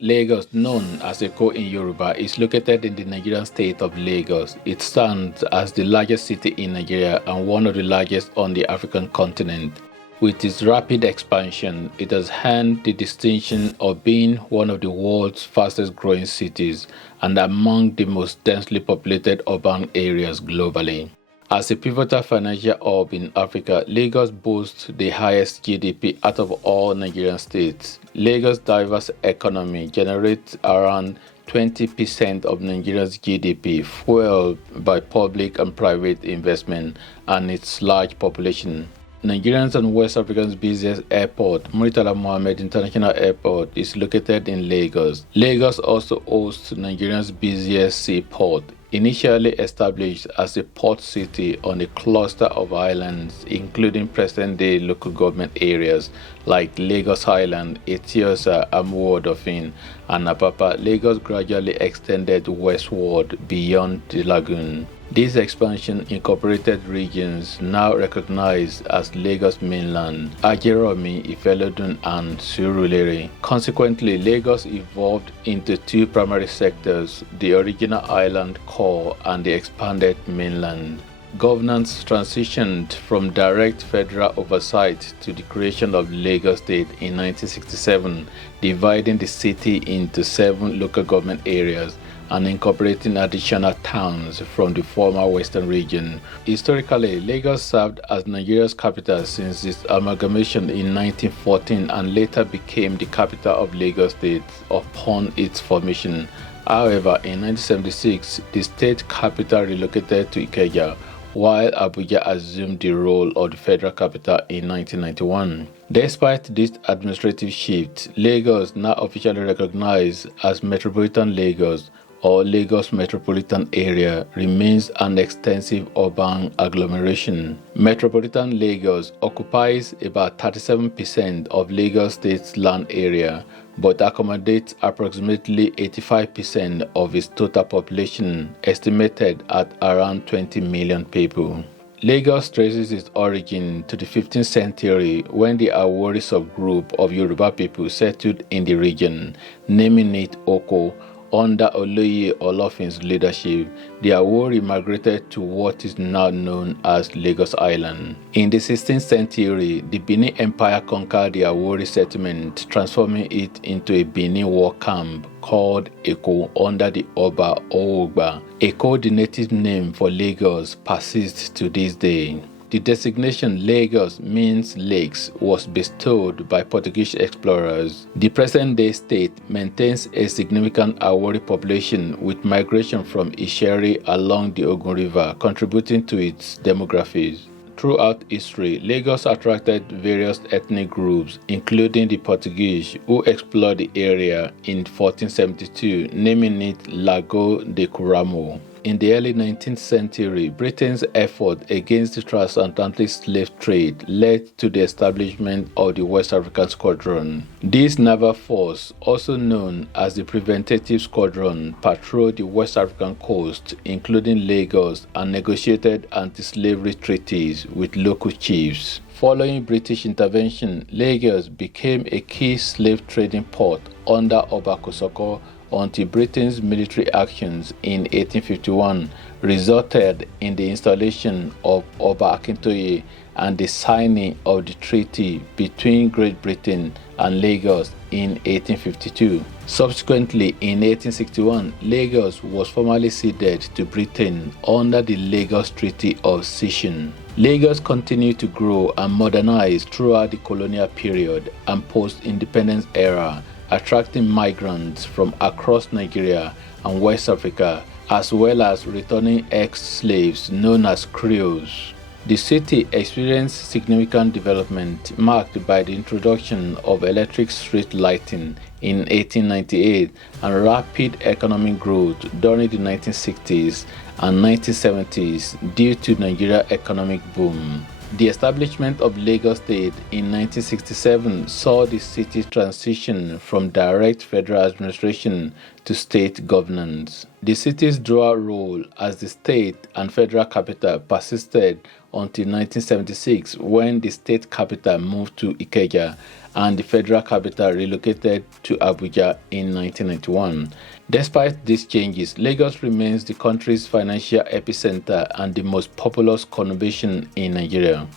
Lagos, known as Eko in Yoruba, is located in the Nigerian state of Lagos. It stands as the largest city in Nigeria and one of the largest on the African continent. With its rapid expansion, it has earned the distinction of being one of the world's fastest growing cities and among the most densely populated urban areas globally. As a pivotal financial hub in Africa, Lagos boasts the highest GDP out of all Nigerian states. Lagos' diverse economy generates around 20% of Nigeria's GDP, fueled by public and private investment and its large population. Nigerians and West Africa's busiest airport, Murtala Muhammed International Airport, is located in Lagos. Lagos also hosts Nigeria's busiest seaport. Initially established as a port city on a cluster of islands, including present-day local government areas like Lagos Island, Eti-Osa, Amuwo-Odofin, and Apapa, Lagos gradually extended westward beyond the lagoon. This expansion incorporated regions now recognized as Lagos Mainland, Ajeromi, Ifelodun, and Surulere. Consequently, Lagos evolved into two primary sectors, the original island core and the expanded mainland. Governance transitioned from direct federal oversight to the creation of Lagos State in 1967, dividing the city into 7 local government areas and incorporating additional towns from the former western region. Historically, Lagos served as Nigeria's capital since its amalgamation in 1914 and later became the capital of Lagos State upon its formation. However, in 1976, the state capital relocated to Ikeja, while Abuja assumed the role of the federal capital in 1991. Despite this administrative shift, Lagos, now officially recognized as Metropolitan Lagos or Lagos Metropolitan Area, remains an extensive urban agglomeration. Metropolitan Lagos occupies about 37% of Lagos State's land area, but accommodates approximately 85% of its total population, estimated at around 20 million people. Lagos traces its origin to the 15th century when the Awori subgroup of Yoruba people settled in the region, naming it Oko. Under Oloye-Olofin's leadership, the Awori migrated to what is now known as Lagos Island. In the 16th century, the Benin Empire conquered the Awori settlement, transforming it into a Benin war camp called Eko under the Oba Oogba. Eko, the native name for Lagos, persists to this day. The designation Lagos means lakes was bestowed by Portuguese explorers. The present-day state maintains a significant Awori population with migration from Isheri along the Ogun River, contributing to its demographics. Throughout history, Lagos attracted various ethnic groups, including the Portuguese, who explored the area in 1472, naming it Lago de Curamo. In the early 19th century, Britain's effort against the transatlantic slave trade led to the establishment of the West African Squadron. This naval force, also known as the Preventative Squadron, patrolled the West African coast, including Lagos, and negotiated anti-slavery treaties with local chiefs. Following British intervention, Lagos became a key slave trading port under Oba Kosoko until Britain's military actions in 1851 resulted in the installation of Oba Akintoye and the signing of the treaty between Great Britain and Lagos in 1852. Subsequently, in 1861, Lagos was formally ceded to Britain under the Lagos Treaty of Cession. Lagos continued to grow and modernize throughout the colonial period and post-independence era, attracting migrants from across Nigeria and West Africa, as well as returning ex-slaves known as Creoles. The city experienced significant development marked by the introduction of electric street lighting in 1898 and rapid economic growth during the 1960s and 1970s due to Nigeria's economic boom. The establishment of Lagos State in 1967 saw the city transition from direct federal administration to state governance. The city's dual role as the state and federal capital persisted until 1976 when the state capital moved to Ikeja and the federal capital relocated to Abuja in 1991. Despite these changes, Lagos remains the country's financial epicenter and the most populous conurbation in Nigeria.